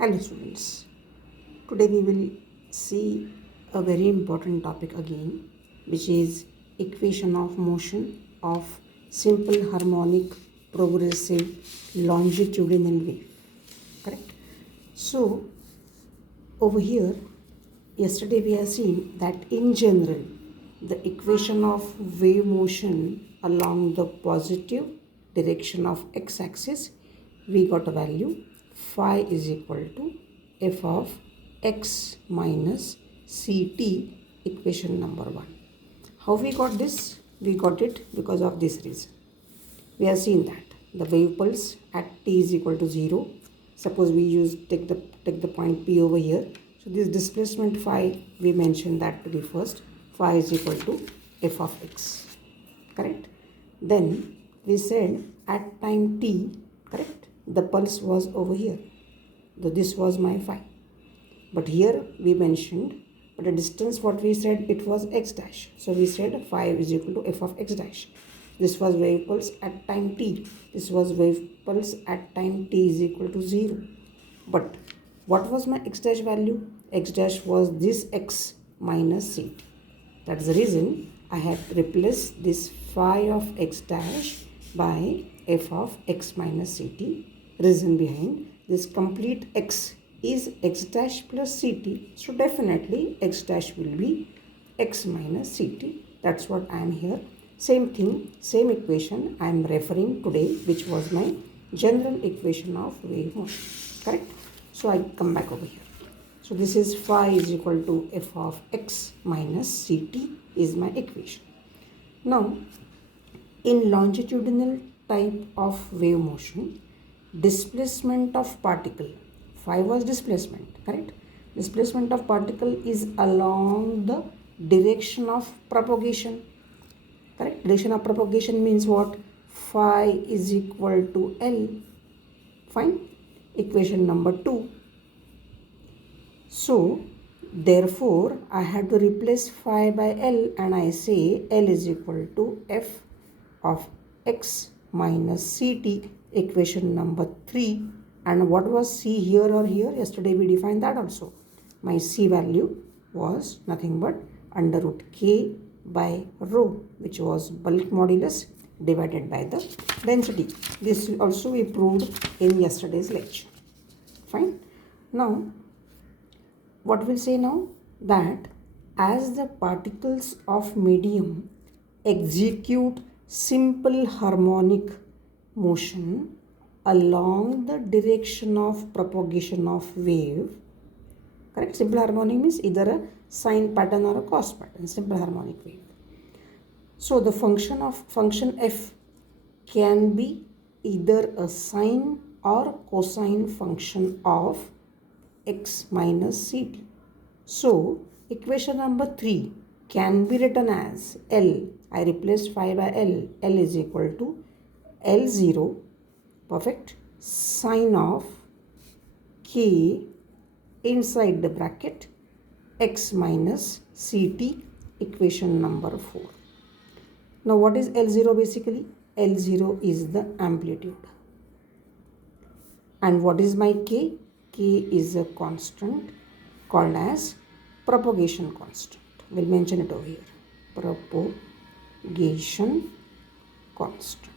Hello students, today we will see a very important topic again, which is equation of motion of simple harmonic progressive longitudinal wave. Correct? So over here, yesterday we have seen that in general the equation of wave motion along the positive direction of x-axis, we got a value phi is equal to f of x minus ct, equation number 1. How we got this? We got it because of this reason. We have seen that the wave pulse at t is equal to 0. Suppose we take the point P over here. So this displacement phi, we mentioned that to be first. Phi is equal to f of x. Correct? Then we said at time t, correct, the pulse was over here. So this was my phi. But here we mentioned, but the distance what we said, it was x dash. So we said phi is equal to f of x dash. This was wave pulse at time t. This was wave pulse at time t is equal to 0. But what was my x dash value? X dash was this x minus c. That's the reason I have replaced this phi of x dash by f of x minus ct. Reason behind this complete x is x dash plus ct. So definitely x dash will be x minus ct. That's what I am here. Same thing, same equation I am referring today, which was my general equation of wave motion. Correct? So I come back over here. So this is phi is equal to f of x minus ct is my equation. Now, in longitudinal type of wave motion, displacement of particle, phi was displacement, correct? Displacement of particle is along the direction of propagation. Correct? Direction of propagation means what? Phi is equal to L. Fine? Equation number 2. So, therefore, I have to replace phi by L and I say L is equal to f of x minus ct, equation number 3. And what was c here or here? Yesterday we defined that also. My c value was nothing but under root k by rho, which was bulk modulus divided by the density. This also we proved in yesterday's lecture. Fine. Now, what we'll say now? That as the particles of medium execute simple harmonic motion along the direction of propagation of wave, correct? Simple harmonic means either a sine pattern or a cos pattern, simple harmonic wave. So the function f can be either a sine or cosine function of x minus ct. So equation number 3 can be written as L. I replaced phi by L. L is equal to L0, perfect, sine of k inside the bracket x minus ct, equation number 4. Now what is L0 basically? L0 is the amplitude. And what is my k? K is a constant called as propagation constant. We'll mention it over here. Propagation constant.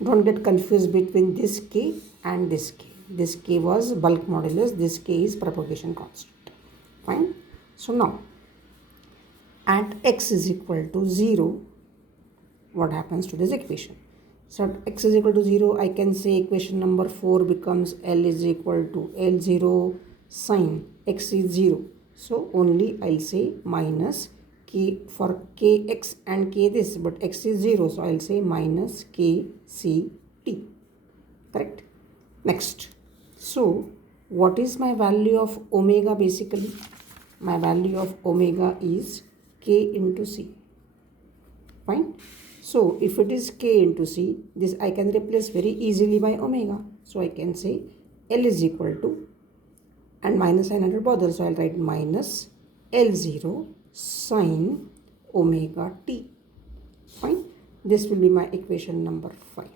Don't get confused between this k and this k. This k was bulk modulus, this k is propagation constant. Fine. So now, at x is equal to 0, what happens to this equation? So at x is equal to 0, I can say equation number 4 becomes L is equal to L0 sine x is 0. So only I'll say minus k for kx and k this, but x is 0. So I'll say minus kct. Correct? Next. So what is my value of omega basically? My value of omega is k into c. Fine? So if it is k into c, this I can replace very easily by omega. So I can say L is equal to, and minus sign under bother, so I'll write minus L0 sine omega t. Fine? This will be my equation number 5.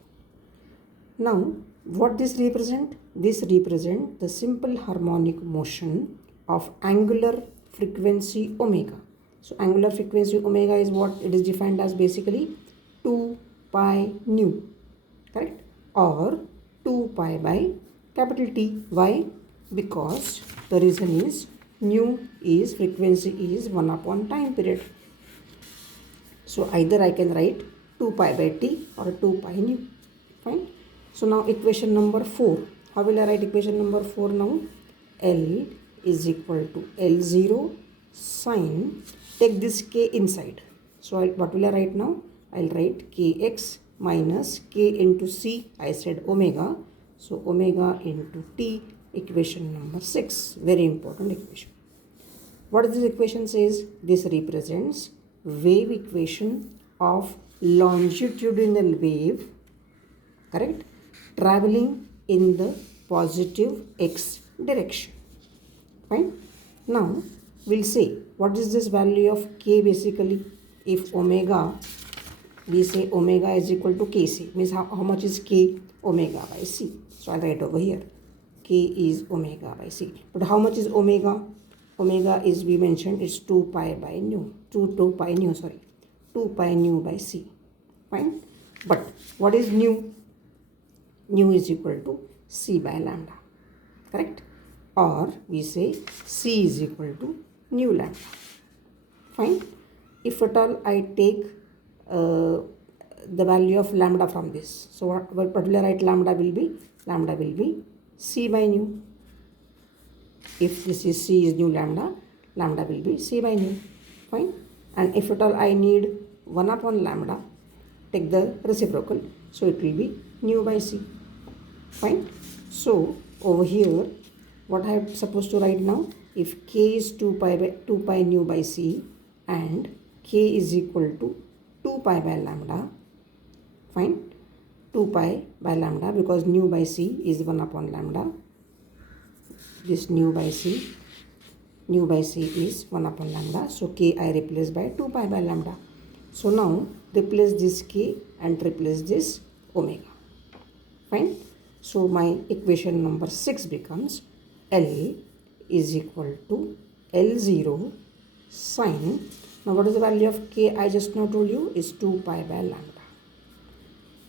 Now What this represent? This represent the simple harmonic motion of angular frequency omega. So angular frequency omega is what it is defined as, basically 2 pi nu, correct, or 2 pi by capital T. Why? Because the reason is nu is frequency is 1 upon time period. So either I can write 2 pi by T or 2 pi nu. Fine. So now equation number 4. How will I write equation number 4 now? L is equal to L0 sine, take this K inside. So what will I write now? I'll write Kx minus K into C, I said omega. So omega into T, equation number 6. Very important equation. What this equation says? This represents wave equation of longitudinal wave, correct, traveling in the positive x direction. Fine. Now we'll say what is this value of k. Basically, if omega, we say omega is equal to kc, means how much is k? Omega by c. So I'll write over here k is omega by c. But how much is omega? Omega is, we mentioned, it's 2 pi by nu, 2 pi nu by c. Fine. But what is nu? Nu is equal to c by lambda, correct, or we say c is equal to nu lambda. Fine. If at all I take the value of lambda from this, so what will I write? Lambda will be c by nu. If this is c is nu lambda, lambda will be c by nu. Fine. And if at all I need 1 upon lambda, take the reciprocal, so it will be nu by c. Fine. So over here, what I am supposed to write now? If k is 2 pi nu by c and k is equal to 2 pi by lambda. Fine. 2 pi by lambda, because nu by c is 1 upon lambda. This nu by c is 1 upon lambda. So k I replace by 2 pi by lambda. So now replace this k and replace this omega. Fine. So my equation number 6 becomes L is equal to L0 sine. Now what is the value of k? I just now told you is 2 pi by lambda.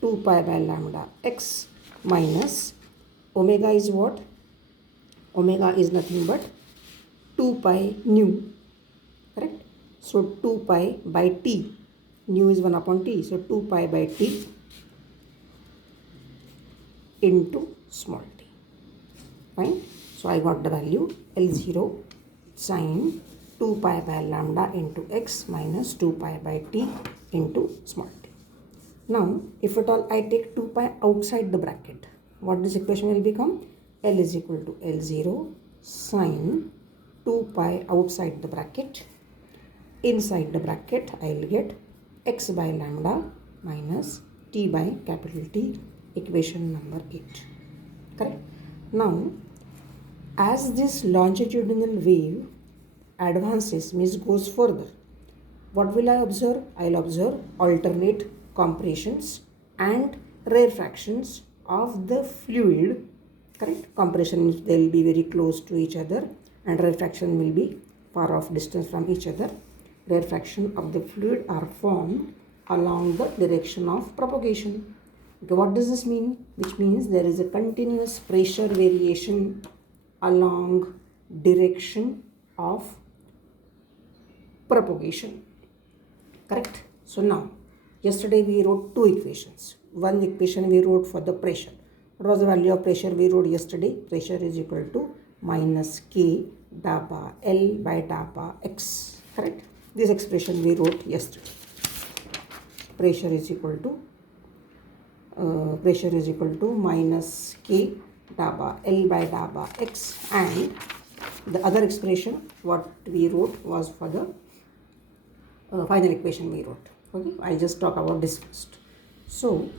2 pi by lambda x minus omega is what? Omega is nothing but 2 pi nu, correct? So 2 pi by t, nu is 1 upon t, so 2 pi by t into small t. Fine. So I got the value L0 sine 2 pi by lambda into x minus 2 pi by t into small t. Now if at all I take 2 pi outside the bracket, what this equation will become? L is equal to L0 sine 2 pi outside the bracket. Inside the bracket I will get x by lambda minus t by capital T, equation number 8. Correct. Now as this longitudinal wave advances, means goes further, what will I observe? I will observe alternate compressions and rarefactions of the fluid. Correct. Compression, they will be very close to each other, and rarefaction will be far off distance from each other. Rarefaction of the fluid are formed along the direction of propagation. Okay, what does this mean? Which means there is a continuous pressure variation along direction of propagation. Correct. So now, yesterday we wrote two equations. One equation we wrote for the pressure. What was the value of pressure we wrote yesterday? Pressure is equal to minus K dabba L by dabba X. Correct. This expression we wrote yesterday. Pressure is equal to minus K dabba L by dabba X, and the other expression what we wrote was for the final equation we wrote. Okay, I just talk about this first. So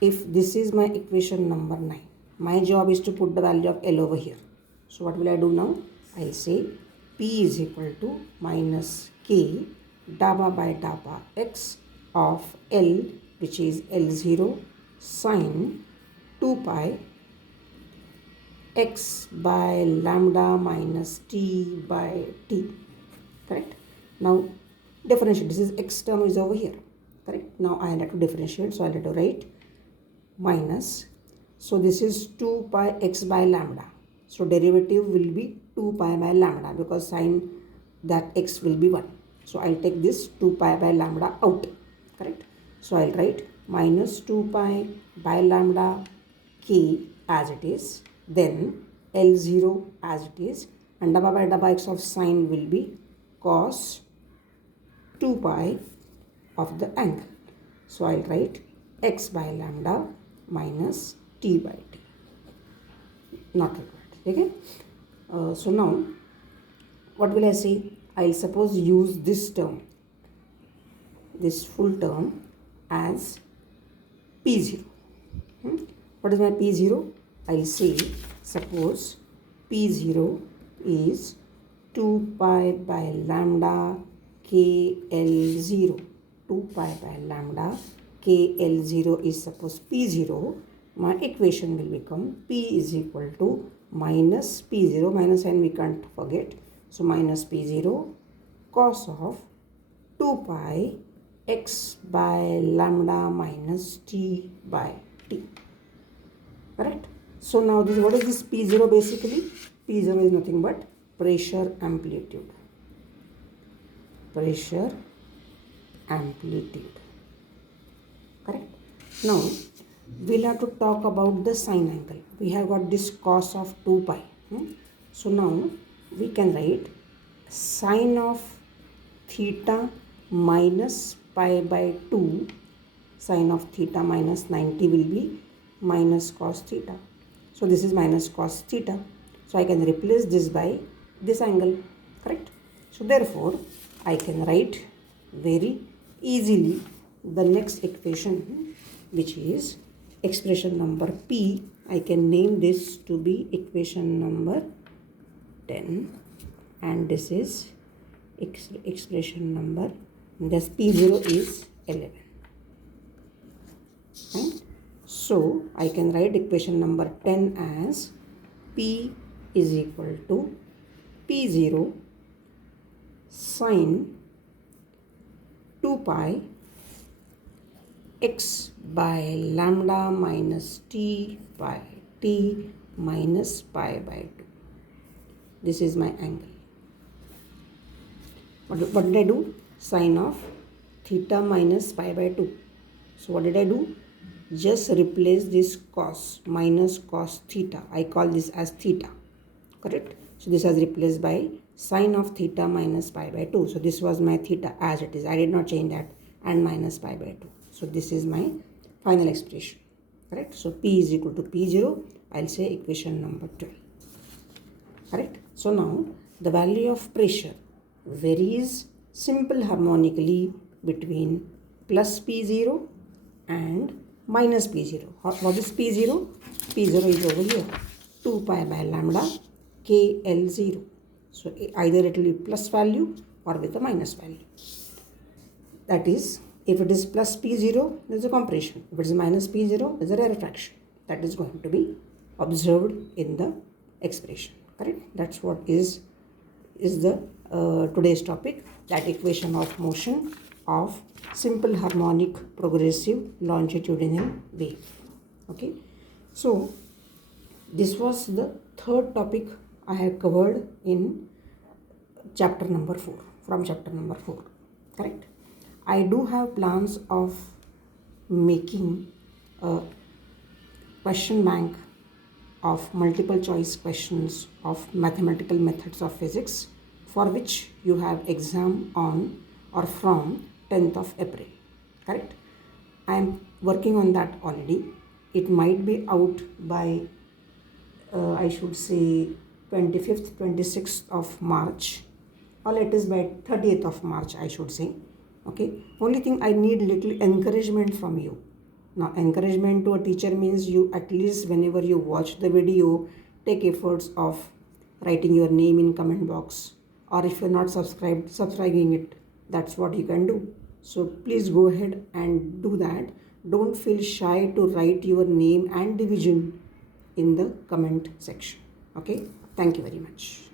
if this is my equation number 9, my job is to put the value of L over here. So what will I do now? I'll say P is equal to minus K dabba by dabba X of L, which is L0 sine 2 pi x by lambda minus t by t. Correct? Now differentiate. This is x term is over here. Correct? Now I have to differentiate. So I have to write minus. So this is 2 pi x by lambda. So derivative will be 2 pi by lambda because sine that x will be 1. So I'll take this 2 pi by lambda out. Correct? So I'll write minus 2 pi by lambda k as it is. Then L0 as it is. And dabba by dabba x of sine will be cos 2 pi of the angle. So I'll write x by lambda minus t by t. Not required. Okay? So now, what will I say? I'll suppose use this term, this full term as P0. What is my P0? I'll say, suppose P0 is 2 pi by lambda KL0. 2 pi by lambda KL0 is suppose P0. My equation will become P is equal to minus P0, minus sign we can't forget. So minus P0 cos of 2 pi x by lambda minus t by t. Correct? So now this, what is this P0 basically? P0 is nothing but pressure amplitude. Pressure amplitude. Correct? Now we'll have to talk about the sine angle. We have got this cos of 2 pi. So now we can write sine of theta minus pi by 2. Sine of theta minus 90 will be minus cos theta. So this is minus cos theta. So I can replace this by this angle. Correct? So therefore I can write very easily the next equation, which is expression number P. I can name this to be equation number 10, and this is expression number, this P0 is 11. Right? So I can write equation number 10 as P is equal to P0 sine 2 pi x by lambda minus t by t minus pi by 2. This is my angle. What did I do? Sine of theta minus pi by 2. So what did I do? Just replace this cos minus cos theta. I call this as theta. Correct? So this was replaced by sine of theta minus pi by 2. So this was my theta as it is. I did not change that, and minus pi by 2. So this is my final expression. Correct? So P is equal to P0. I'll say equation number 12. Correct? So now the value of pressure varies simple harmonically between plus P0 and minus P0. What is P0? P0 is over here. 2 pi by lambda KL0. So either it will be plus value or with a minus value. That is, if it is plus P0, there is a compression. If it is minus P0, there is a rarefaction. That is going to be observed in the expression. Correct? That's what is the today's topic, that equation of motion of simple harmonic progressive longitudinal wave. Okay, so this was the third topic I have covered in chapter number 4, from chapter number 4. Correct? I do have plans of making a question bank of multiple choice questions of mathematical methods of physics, for which you have exam on or from 10th of April. Correct? I am working on that already. It might be out by I should say 25th, 26th of March, or latest by 30th of March, I should say. Okay, only thing I need little encouragement from you. Now encouragement to a teacher means you at least whenever you watch the video, take efforts of writing your name in comment box, or if you're not subscribed, subscribing it. That's what you can do. So please go ahead and do that. Don't feel shy to write your name and division in the comment section. Okay, thank you very much.